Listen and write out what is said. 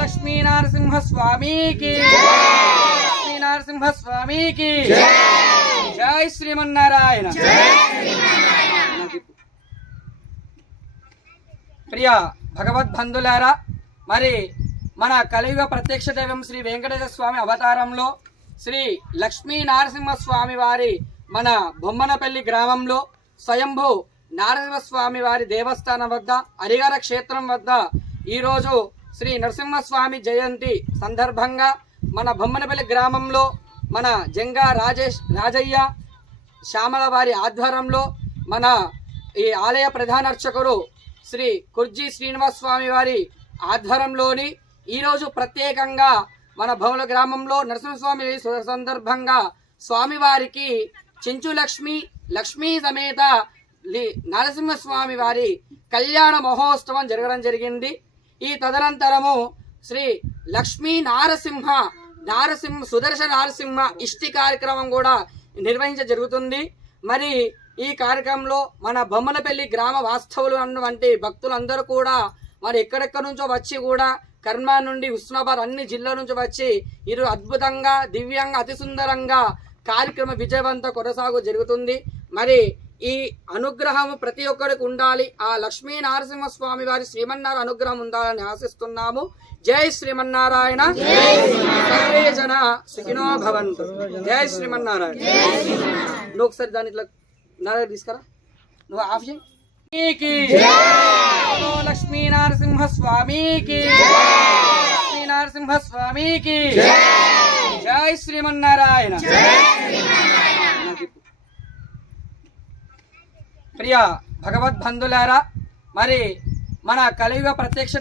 లక్ష్మీ నరసింహ స్వామికి లక్ష్మీ నరసింహ స్వామికి జై! శ్రీమన్నారాయణ. ప్రియ భగవద్బంధులారా మరి మన కలియుగ ప్రత్యక్ష దైవం శ్రీ వెంకటేశ్వర స్వామి అవతారంలో శ్రీ లక్ష్మీ నరసింహ స్వామి వారి మన బొమ్మనపల్లి గ్రామంలో స్వయంభూ నారసింహ స్వామి వారి దేవస్థానం వద్ద అరిగార క్షేత్రం వద్ద ఈరోజు శ్రీ నరసింహస్వామి జయంతి సందర్భంగా మన బొమ్మనపల్లి గ్రామంలో మన జంగా రాజేష్ రాజయ్య శ్యామల వారి ఆధ్వర్యంలో మన ఈ ఆలయ ప్రధాన అర్చకుడు శ్రీ కుర్జీ శ్రీనివాస్ స్వామి వారి ఆధ్వర్యంలోని ఈరోజు ప్రత్యేకంగా మన భవన గ్రామంలో నరసింహస్వామి సందర్భంగా స్వామివారికి చెంచు లక్ష్మి లక్ష్మీ సమేత నరసింహస్వామి వారి కళ్యాణ మహోత్సవం జరగడం జరిగింది. ఈ తదనంతరము శ్రీ లక్ష్మీ నారసింహ నారసింహ సుదర్శన నారసింహ ఇష్టి కార్యక్రమం కూడా నిర్వహించ జరుగుతుంది. మరి ఈ కార్యక్రమంలో మన బొమ్మలపల్లి గ్రామ వాస్తవులు అన్నటువంటి భక్తులందరూ కూడా మరి ఎక్కడెక్కడి నుంచో వచ్చి కూడా కర్మ నుండి ఉస్మాబాద్ అన్ని జిల్లాల నుంచి వచ్చి ఇరు అద్భుతంగా దివ్యంగా అతి సుందరంగా కార్యక్రమ విజయవంతం కొనసాగు జరుగుతుంది. మరి ఈ అనుగ్రహము ప్రతి ఒక్కరికి ఉండాలి. ఆ లక్ష్మీ నరసింహస్వామి వారి శ్రీమన్నారాయణ అనుగ్రహం ఉండాలని ఆశిస్తున్నాము. జై శ్రీమన్నారాయణ. సర్వే జన సుఖినో భవంతు. జై శ్రీమన్నారాయణ. నువ్వు ఒకసారి దాని ఇట్లా నా దగ్గర తీసుకురా. నువ్వు ఆఫ్ చేయి. లక్ష్మీ నరసింహ స్వామికి లక్ష్మీ నరసింహ స్వామికి జై శ్రీమన్నారాయణ. ప్రియ భగవద్బంధులారా మరి మన కలియుగ ప్రత్యక్ష